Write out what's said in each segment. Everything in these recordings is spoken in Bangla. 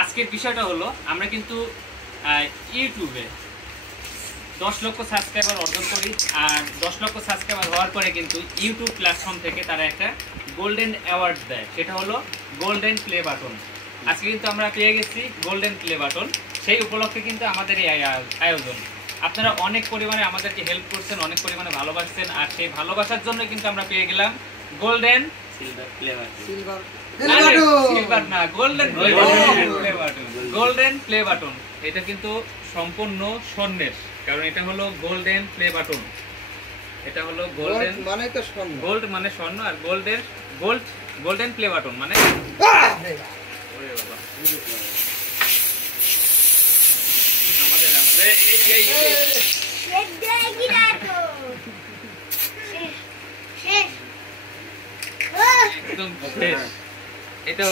আজকের বিষয়টা হলো আমরা কিন্তু ইউটিউবে 10 লক্ষ সাবস্ক্রাইবার অর্জন করি আর 10 লক্ষ সাবস্ক্রাইবার হওয়ার পরে কিন্তু ইউটিউব প্ল্যাটফর্ম থেকে তারা একটা গোল্ডেন অ্যাওয়ার্ড দেয়, সেটা হলো গোল্ডেন প্লে বাটন। আজকে কিন্তু আমরা পেয়ে গেছি গোল্ডেন প্লে বাটন। সেই উপলক্ষে কিন্তু আমাদের এই আয়োজন। আপনারা অনেক পরিমাণে আমাদেরকে হেল্প করছেন, অনেক পরিমাণে ভালোবাসছেন, আর সেই ভালোবাসার জন্য কিন্তু আমরা পেয়ে গেলাম golden silver play button. Silver না, golden play button. Golden play button এটা কিন্তু সম্পূর্ণ স্বর্ণের, কারণ এটা হলো গোল্ডেন প্লে বাটন। এটা হলো গোল্ডেন মানে তো স্বর্ণ, গোল্ড মানে স্বর্ণ, আর গোল্ডেন প্লে বাটন মানে ওরে বাবা আমাদের একদম শেষ। এটা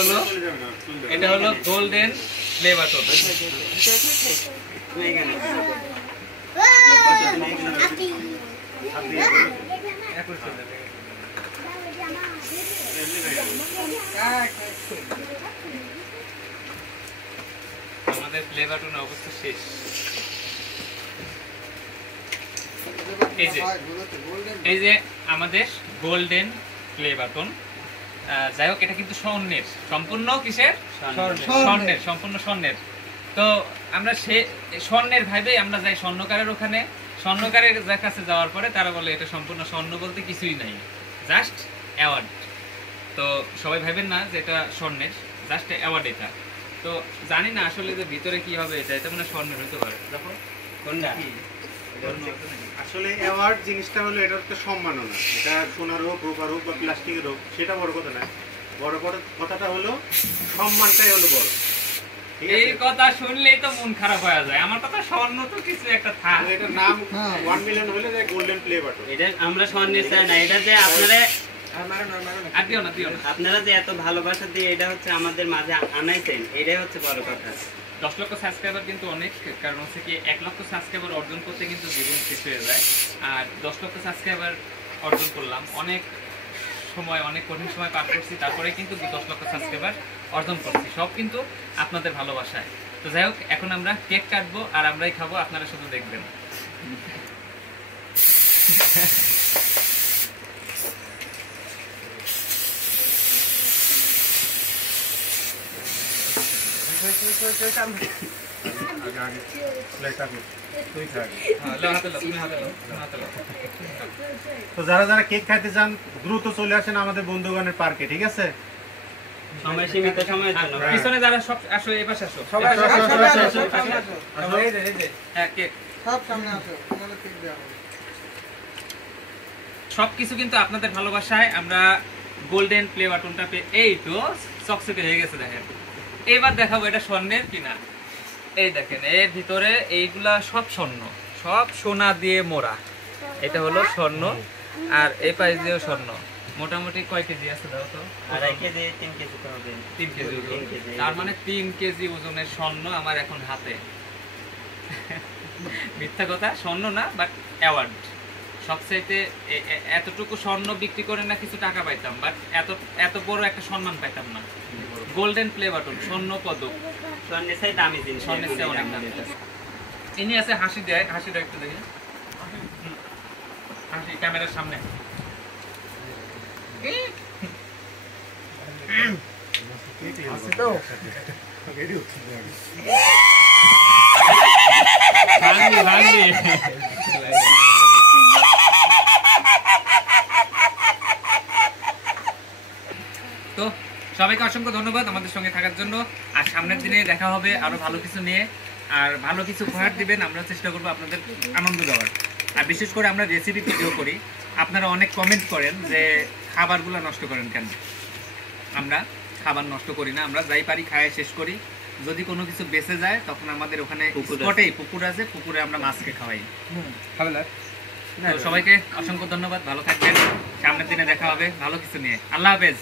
হলো গোল্ডেন প্লে বাটন। আমাদের প্লে বাটনের অবস্থা শেষ। এই যে আমাদের গোল্ডেন প্লে বাটন। যাই হোক, এটা কিন্তু স্বর্ণের, সম্পূর্ণ কিসের? স্বর্ণের, সম্পূর্ণ স্বর্ণের। তো আমরা সে স্বর্ণের ভাইবেই আমরা যাই স্বর্ণকারের ওখানে। স্বর্ণকারের কাছে যাওয়ার পরে তারা বলে এটা সম্পূর্ণ স্বর্ণ বলতে কিছুই নাই, জাস্ট অ্যাওয়ার্ড। তো সবাই ভাবেন না যে এটা স্বর্ণের, জাস্ট অ্যাওয়ার্ড এটা। তো জানি না আসলে যে ভিতরে কি হবে, এটা মানে স্বর্ণের হতে পারে। দেখো আসলে অ্যাওয়ার্ড জিনিসটা হলো এটা একটা সম্মাননা। এটা সোনার হোক, রূপার হোক বা প্লাস্টিকের হোক, সেটা বড় কথা না। বড় কথাটা হলো সম্মানটাই হলো বড়। এই কথা শুনলেই তো মন খারাপ হয়ে যায়। আমার কথা স্বর্ণ তো কিছু একটা থাক, এটার নাম 1 মিলিয়ন হলে যে গোল্ডেন প্লে বাটন। এটা আমরা স্বর্ণের চাই না, এটা যে আপনারা যে এত ভালোবাসা দিয়ে এটা হচ্ছে আমাদের মাঝে আনাইছেন, এটাই হচ্ছে বড় কথা। 10 লক্ষ সাবস্ক্রাইবার কিন্তু অনেক, কারণ হচ্ছে কি 1 লক্ষ সাবস্ক্রাইবার অর্জন করতে কিন্তু জীবন শেষ হয়ে যায়। আর 10 লক্ষ সাবস্ক্রাইবার অর্জন করলাম, অনেক সময়, অনেক কঠিন সময় পার করছি, তারপরে কিন্তু 10 লক্ষ সাবস্ক্রাইবার অর্জন করছি, সব কিন্তু আপনাদের ভালোবাসায়। তো যাই হোক, এখন আমরা কেক কাটবো আর আমরাই খাবো, আপনারা শুধু দেখবেন। তো যারা যারা কেক খাইতে চান দ্রুত চলে আসেন আমাদের বন্ধুগণের পার্কে, ঠিক আছে? সময় সীমিত সময়ের জন্য। পিছনে যারা সব আসো, এই পাশে আসো, সবাই আসো, এই যে হ্যাঁ, কেক সব সামনে আসো, তোমাদের কেক দেওয়া হবে। সবকিছু কিন্তু আপনাদের ভালোবাসায় আমরা গোল্ডেন প্লে বাটনটা পেয়ে এই তো চকচকে হয়ে গেছে। দেখেন, এবার দেখাবো এটা স্বর্ণের কিনা। এই দেখেন, এর ভিতরে এইগুলা সব স্বর্ণ, সব সোনা দিয়ে মোড়া। এটা হলো স্বর্ণ, আর এই পাশ দিয়েও স্বর্ণ। মোটামুটি কয় কেজি আছে দাও তো? 2.5 কেজি 3 কেজি তো হবে। 3 কেজি ওজন। তার মানে 3 কেজি ওজনের স্বর্ণ আমার এখন হাতে। মিথ্যা কথা, স্বর্ণ না, বাট অ্যাওয়ার্ড। সবচাইতে এতটুকু স্বর্ণ বিক্রি করে না কিছু টাকা পাইতাম, বাট এত বড় একটা সম্মান পাইতাম না। গোল্ডেন প্লে বাটন, স্বর্ণ পদক। স্বর্ণের চাই দামি জিনিস, স্বর্ণের চেয়ে অনেক দামি। ইনি আছে হাসি দেয়, হাসিটা একটু দেখি, হাসি ক্যামেরার সামনে। তো সবাইকে অসংখ্য ধন্যবাদ আমাদের সঙ্গে থাকার জন্য। আর সামনের দিনে দেখা হবে আরো ভালো কিছু নিয়ে, আর ভালো কিছু উপহার দিবেন, আমরা চেষ্টা করবো আপনাদের আনন্দ দেওয়ার। আর বিশেষ করে আমরা রেসিপি ভিডিও করি, আপনারা অনেক কমেন্ট করেন যে খাবারগুলো নষ্ট করেন কেন। আমরা খাবার নষ্ট করি না, আমরা যাই পারি খায় শেষ করি। যদি কোনো কিছু বেঁচে যায় তখন আমাদের ওখানে স্পটেই পুকুর আছে, পুকুরে আমরা মাছকে খাওয়াই। সবাইকে অসংখ্য ধন্যবাদ, ভালো থাকবেন, সামনের দিনে দেখা হবে ভালো কিছু নিয়ে। আল্লাহ হাফেজ।